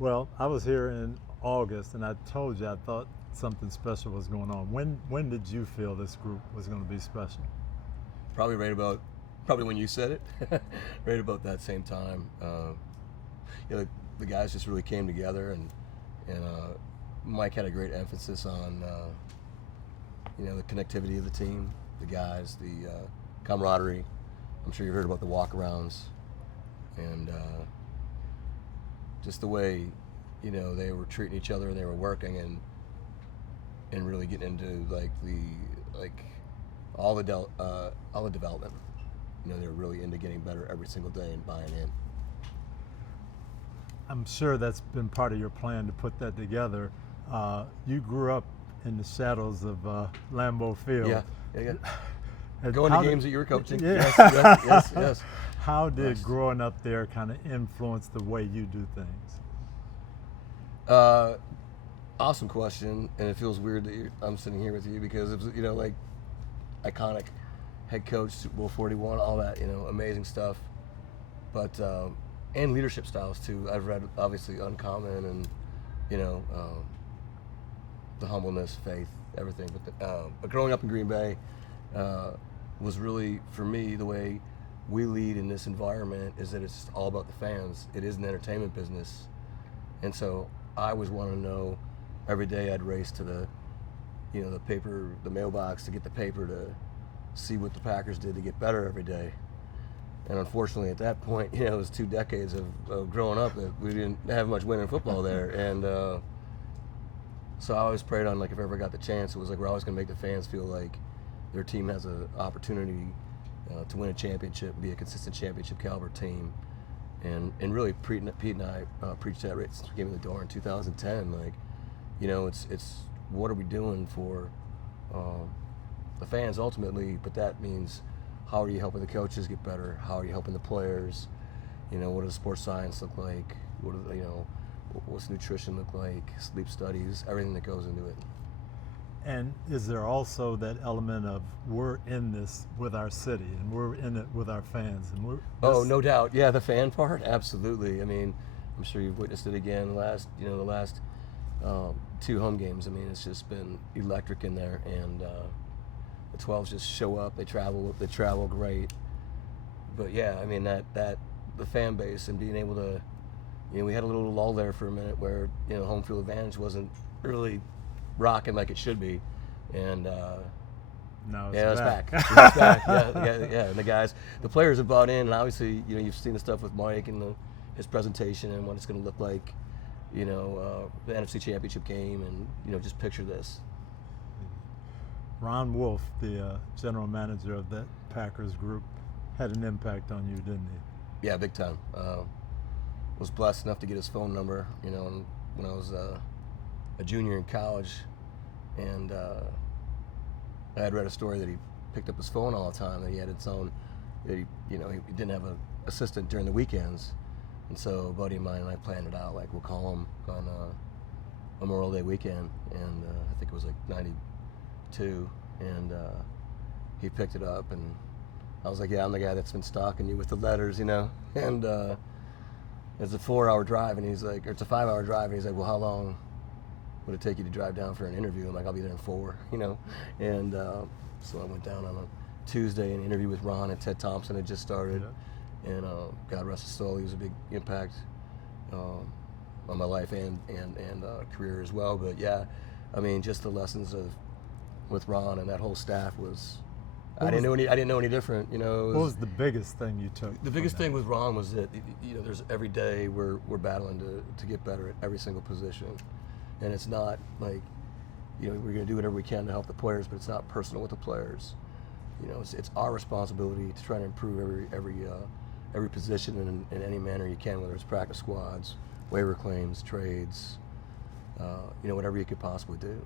Well, I was here in August, and I told you I thought something special was going on. When did you feel this group was going to be special? Probably when you said it, right about that same time. The guys just really came together, and Mike had a great emphasis on the connectivity of the team, the guys, the camaraderie. I'm sure you heard about the walkarounds, and just the way they were treating each other and they were working and really getting into all the development. They were really into getting better every single day and buying in. I'm sure that's been part of your plan to put that together. You grew up in the shadows of Lambeau Field. Yeah. Going to games that you were coaching. Yeah. Yes. How did growing up there kind of influence the way you do things? Awesome question, and it feels weird that I'm sitting here with you because it was, iconic head coach, Super Bowl 41, all that, amazing stuff. But and leadership styles too. I've read obviously Uncommon and the humbleness, faith, everything. But growing up in Green Bay was really, for me, the way we lead in this environment is that it's just all about the fans. It is an entertainment business, and so I always want to know. Every day I'd race to the mailbox to get the paper to see what the Packers did to get better every day. And unfortunately, at that point, it was 2 decades of growing up that we didn't have much winning football there. And so I always prayed on, if I ever got the chance, it was we're always going to make the fans feel like their team has an opportunity to win a championship, be a consistent championship caliber team. And really, Pete and I preached that right since we came in the door in 2010. It's what are we doing for the fans ultimately, but that means how are you helping the coaches get better? How are you helping the players? What does sports science look like? What's nutrition look like? Sleep studies, everything that goes into it. And is there also that element of we're in this with our city and we're in it with our fans? And oh, no doubt. Yeah, the fan part, absolutely. I mean, I'm sure you've witnessed it again the last 2 home games. I mean, it's just been electric in there, and the 12s just show up. They travel great. But yeah, I mean that the fan base and being able to, we had a little lull there for a minute where home field advantage wasn't really rocking like it should be, and now it's back. It's back. Yeah. And the players have bought in, and obviously, you've seen the stuff with Mike and his presentation and what it's going to look like. The NFC Championship game, and just picture this. Ron Wolf, the general manager of that Packers group, had an impact on you, didn't he? Yeah, big time. Was blessed enough to get his phone number, when I was a junior in college, and I had read a story that he picked up his phone all the time, that he had its own, that he didn't have an assistant during the weekends. And so a buddy of mine and I planned it out, we'll call him on Memorial Day weekend, and I think it was 92, and he picked it up, and I was like, yeah, I'm the guy that's been stalking you with the letters, and it's a 4-hour drive, and he's like, or it's a 5-hour drive, and he's like, well, how long would it take you to drive down for an interview? I'm like, I'll be there in 4, and so I went down on a Tuesday and interviewed with Ron, and Ted Thompson had just started. Yeah. And God rest his soul, he was a big impact on my life and career as well. But yeah, I mean, just the lessons with Ron and that whole staff was. I didn't know any different. What was the biggest thing you took? The biggest thing with Ron was that there's every day we're battling to get better at every single position, and it's not like we're going to do whatever we can to help the players, but it's not personal with the players. It's our responsibility to try to improve every position in any manner you can, whether it's practice squads, waiver claims, trades, whatever you could possibly do.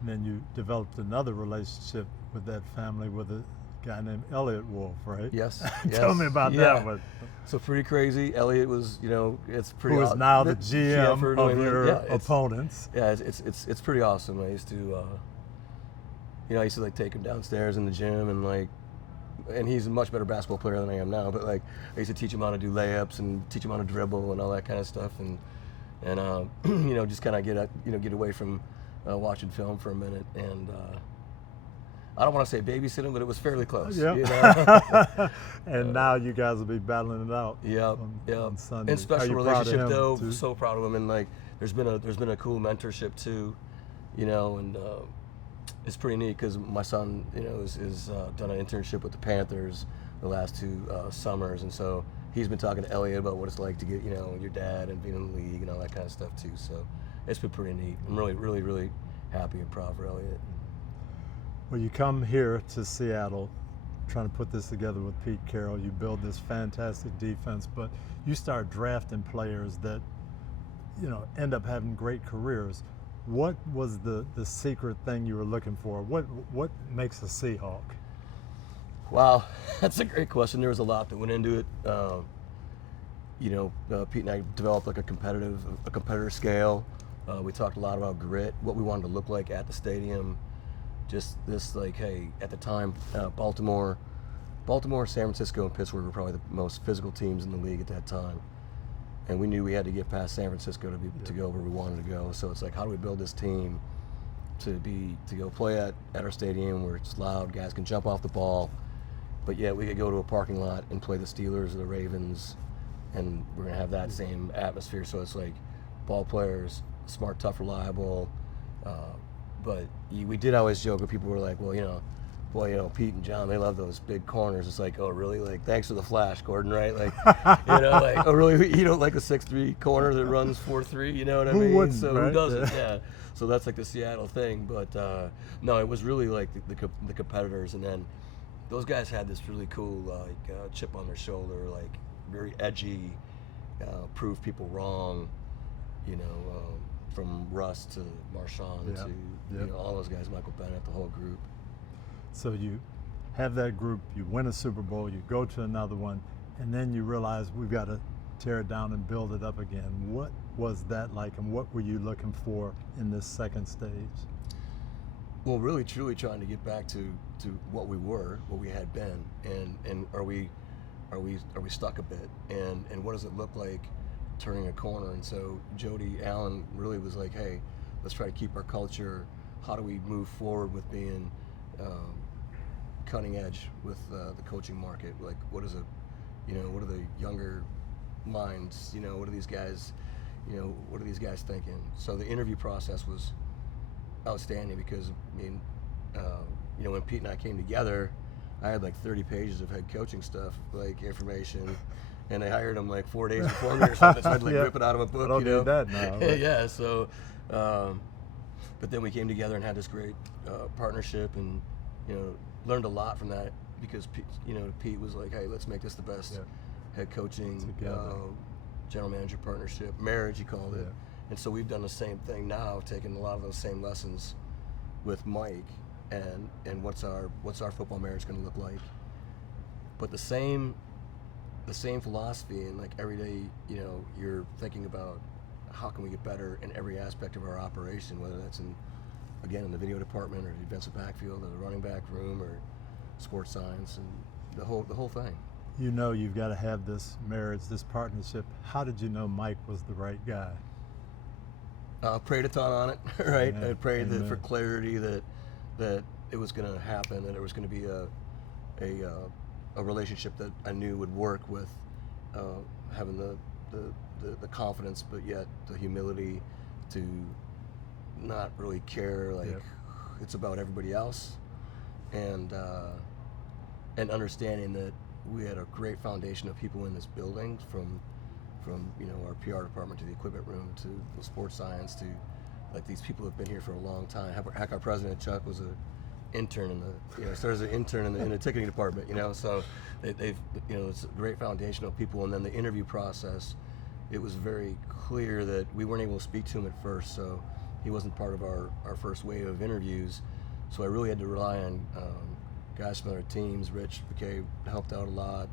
And then you developed another relationship with that family with a guy named Elliot Wolf, right? Yes. Tell me about that one. So pretty crazy. Elliot was, it's pretty. Who is now the GM of your opponents? Yeah, it's pretty awesome. I used to, take him downstairs in the gym and he's a much better basketball player than I am now. But I used to teach him how to do layups and teach him how to dribble and all that kind of stuff. And and just kind of get away from watching film for a minute. And I don't want to say babysitting, but it was fairly close. Yep. You know? And now you guys will be battling it out. Yep. On Sunday. And special relationship though. too? So proud of him, and like there's been a cool mentorship too, and it's pretty neat because my son, is done an internship with the Panthers the last 2 summers, and so he's been talking to Elliot about what it's like to get your dad and being in the league and all that kind of stuff too. So it's been pretty neat. I'm really, really, really happy and proud for Elliot. Well, you come here to Seattle trying to put this together with Pete Carroll. You build this fantastic defense, but you start drafting players that, end up having great careers. What was the secret thing you were looking for? What makes a Seahawk? Wow, that's a great question. There was a lot that went into it. Pete and I developed like a competitor scale. We talked a lot about grit, what we wanted to look like at the stadium. Just this, like, hey, at the time, Baltimore, San Francisco, and Pittsburgh were probably the most physical teams in the league at that time. And we knew we had to get past San Francisco to go where we wanted to go. So it's like, how do we build this team to go play at our stadium where it's loud, guys can jump off the ball, but yet we could go to a parking lot and play the Steelers or the Ravens, and we're gonna have that same atmosphere. So it's like ball players, smart, tough, reliable. But we did always joke when people were like, well, Pete and John, they love those big corners. It's like, oh, really? Like, thanks for the flash, Gordon, right? Like, like, oh, really? You don't like a 6'3" corner that runs 4'3"? You know what I mean? Who wouldn't, so right? Who doesn't? Yeah. So that's like the Seattle thing. But no, it was really like the competitors. And then those guys had this really cool chip on their shoulder, like very edgy, prove people wrong, from Russ to Marshawn to all those guys, Michael Bennett, the whole group. So you have that group, you win a Super Bowl, you go to another one, and then you realize we've got to tear it down and build it up again. What was that like, and what were you looking for in this second stage? Well, really, truly trying to get back to what we were, what we had been, and are we stuck a bit, and what does it look like turning a corner? And so Jody Allen really was like, hey, let's try to keep our culture. How do we move forward with being cutting edge with the coaching market? Like, what are the younger minds? What are these guys? What are these guys thinking? So the interview process was outstanding because when Pete and I came together, I had like 30 pages of head coaching stuff, like information. And they hired him like 4 days before me or something, so I'd like rip it out of a book. I don't need that now. Right? Yeah, so, but then we came together and had this great partnership, and learned a lot from that because Pete was like, hey, let's make this the best head coaching general manager partnership, marriage he called it. And so we've done the same thing now, taking a lot of those same lessons with Mike, and what's our football marriage going to look like. But the same philosophy, and like every day, you're thinking about how can we get better in every aspect of our operation, whether that's in the video department or the defensive backfield or the running back room or sports science and the whole thing. You've got to have this marriage, this partnership. How did you know Mike was the right guy? Prayed a ton on it, right? Amen. I prayed for clarity that it was going to happen, that it was going to be a relationship that I knew would work with having the confidence, but yet the humility to not really care, it's about everybody else, and understanding that we had a great foundation of people in this building, from our PR department to the equipment room to the sports science to like these people have been here for a long time. Heck, our president Chuck was an intern started as an intern in the ticketing department, so they've it's a great foundation of people. And then the interview process, it was very clear that we weren't able to speak to him at first, so he wasn't part of our first wave of interviews. So I really had to rely on guys from other teams. Rich McKay helped out a lot.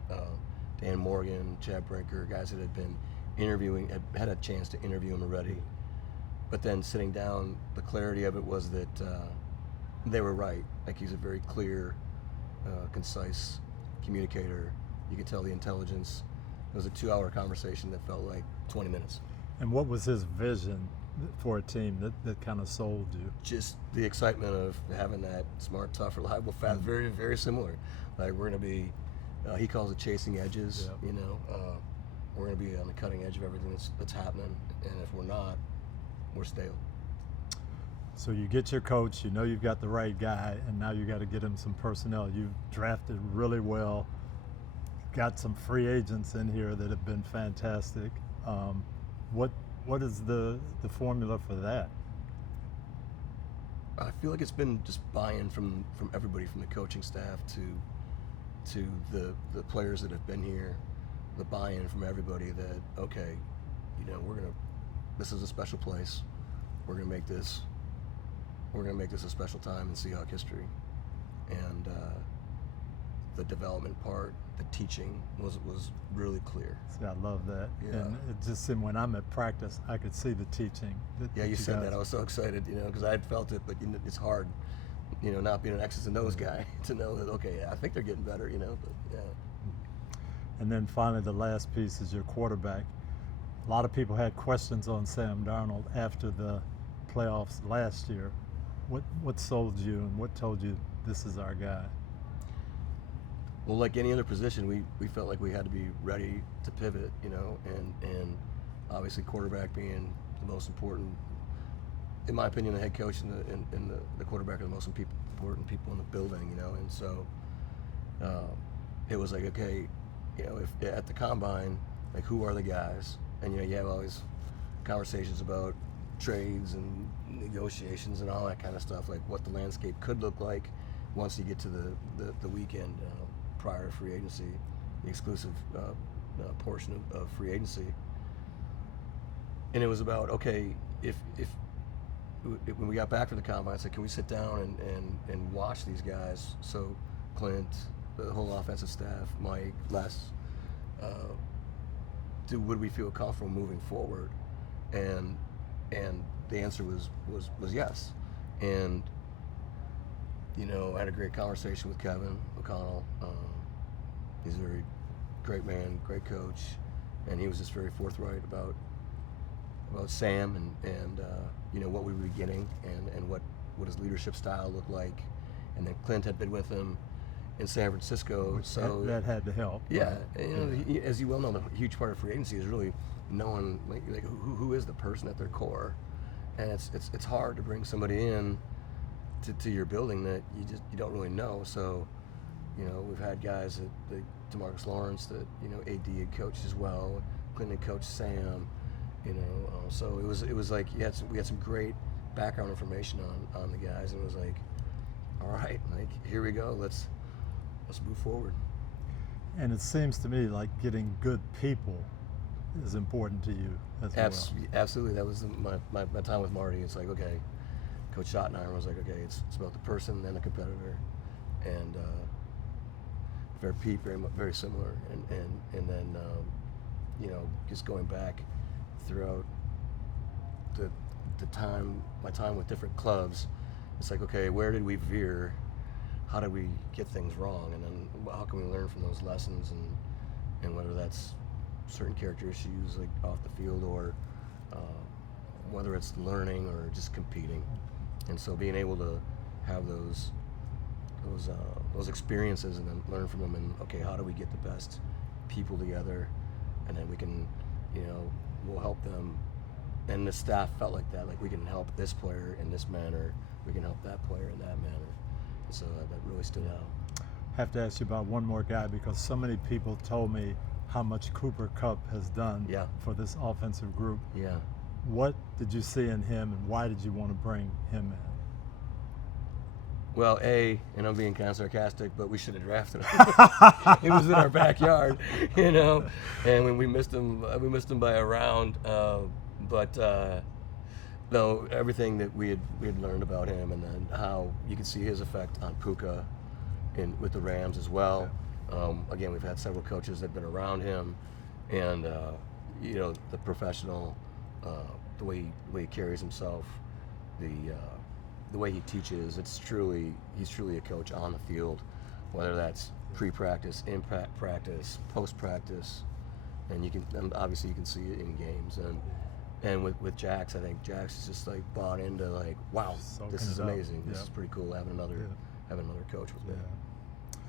Dan Morgan, Chad Brinker, guys that had been interviewing, had a chance to interview him already. But then sitting down, the clarity of it was that they were right. Like, he's a very clear, concise communicator. You could tell the intelligence. It was a 2-hour conversation that felt like 20 minutes. And what was his vision for a team that kind of sold you? Just the excitement of having that smart, tough, reliable, fast, very, very similar. Like we're going to be, he calls it chasing edges, Yep. We're going to be on the cutting edge of everything that's happening. And if we're not, we're stale. So you get your coach, you know you've got the right guy, and now you got to get him some personnel. You've drafted really well, got some free agents in here that have been fantastic. What is the formula for that? I feel like it's been just buy-in from everybody, from the coaching staff to the players that have been here, the buy-in from everybody that, okay, this is a special place. We're gonna make this a special time in Seahawk history. And the development part, the teaching was really clear. See, I love that. Yeah. And it just seemed when I'm at practice, I could see the teaching. Yeah, you said that. I was so excited, because I had felt it, but it's hard, not being an X's and O's guy to know that, okay, I think they're getting better, but yeah. And then finally, the last piece is your quarterback. A lot of people had questions on Sam Darnold after the playoffs last year. What sold you and what told you this is our guy? Well, like any other position, we felt like we had to be ready to pivot, and obviously quarterback being the most important, in my opinion, the head coach and the quarterback are the most important people in the building, and so it was like, okay, if at the combine, like who are the guys? And you have all these conversations about trades and negotiations and all that kind of stuff, like what the landscape could look like once you get to the weekend prior to free agency, the exclusive portion of free agency. And it was about, okay, if when we got back from the combine, I said, can we sit down and watch these guys? So Clint, the whole offensive staff, Mike, Les, would we feel comfortable moving forward? And the answer was yes. And I had a great conversation with Kevin O'Connell. He's a very great man, great coach, and he was just very forthright about Sam and what we were getting and what his leadership style looked like. And then Clint had been with him in San Francisco, so that had to help. Yeah, right? And, as you well know, the huge part of free agency is really knowing like who is the person at their core, and it's hard to bring somebody in to your building that you don't really know. So we've had guys that DeMarcus Lawrence that AD had coached as well, Clinton coached Sam, so it was like we had some great background information on the guys, and it was like, all right, like here we go, let's move forward. And it seems to me like getting good people is important to you as well. Absolutely. That was my time with Marty. It's like, okay, Coach Schottenheimer was like, okay, it's about the person and the competitor, and very similar. And then just going back throughout my time with different clubs, it's like, okay, where did we veer? How did we get things wrong? And then how can we learn from those lessons? And whether that's certain character issues like off the field, or whether it's learning or just competing. And so being able to have those experiences and then learn from them, and okay, how do we get the best people together, and then we can, we'll help them. And the staff felt like that, like we can help this player in this manner, we can help that player in that manner. And so that really stood out. I have to ask you about one more guy, because so many people told me how much Cooper Kupp has done for this offensive group. Yeah. What did you see in him, and why did you want to bring him in? Well, and I'm being kind of sarcastic, but we should have drafted him. It was in our backyard, and when we missed him by a round. But no, everything that we had learned about him, and then how you could see his effect on Puka, with the Rams as well. Again, we've had several coaches that have been around him, and the professional, the way he carries himself, the way he teaches. He's truly a coach on the field, whether that's pre-practice, impact practice, post-practice, and obviously you can see it in games. And with Jax, I think Jax is just like bought into like, wow, Soaking this is it up. amazing. This Yep. is pretty cool having another coach with me. Yeah.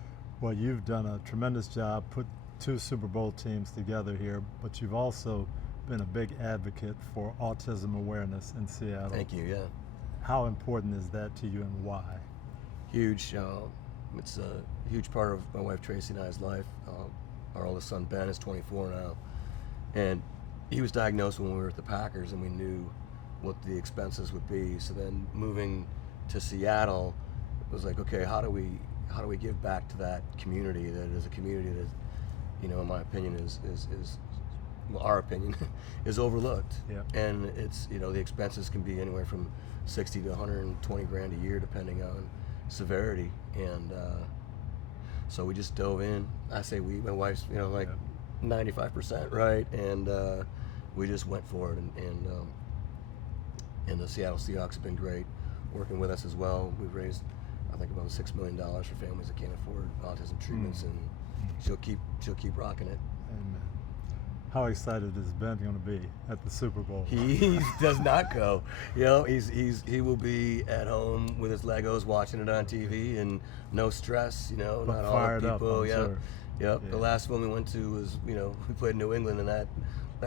Well, you've done a tremendous job, put 2 Super Bowl teams together here, but you've also been a big advocate for autism awareness in Seattle. Thank you. Yeah. How important is that to you, and why? Huge. It's a huge part of my wife Tracy and I's life. Our oldest son Ben is 24 now, and he was diagnosed when we were at the Packers, and we knew what the expenses would be. So then moving to Seattle, it was like, okay, how do we give back to that community that is a community that, you know, in my opinion is well, our opinion is overlooked. Yep. And it's, you know, the expenses can be anywhere from 60 to 120 grand a year depending on severity. And so we just dove in. I say we, my wife's, you know, like 95%, right? And we just went for it, and the Seattle Seahawks have been great working with us as well. We've raised, I think, about $6 million for families that can't afford autism treatments, and she'll keep rocking it. And how excited is Ben going to be at the Super Bowl? He does not go. You know, he will be at home with his Legos, watching it on TV, and no stress. You know, But not all fired the up, people. I'm Yeah, sure. yep. Yeah. The last one we went to was, you know, we played New England, and that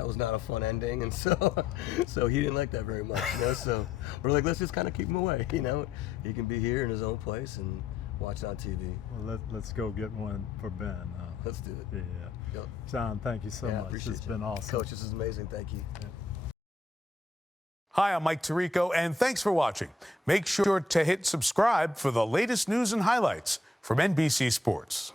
was not a fun ending, and so he didn't like that very much. You know, so we're like, let's just kind of keep him away. You know, he can be here in his own place and watch it on TV. Well, let's go get one for Ben. Let's do it. Yeah. Yep. John, thank you so Yeah, much. appreciate It's you. been awesome. Coach, this is amazing. Thank you. Hi, I'm Mike Tirico, and thanks for watching. Make sure to hit subscribe for the latest news and highlights from NBC Sports.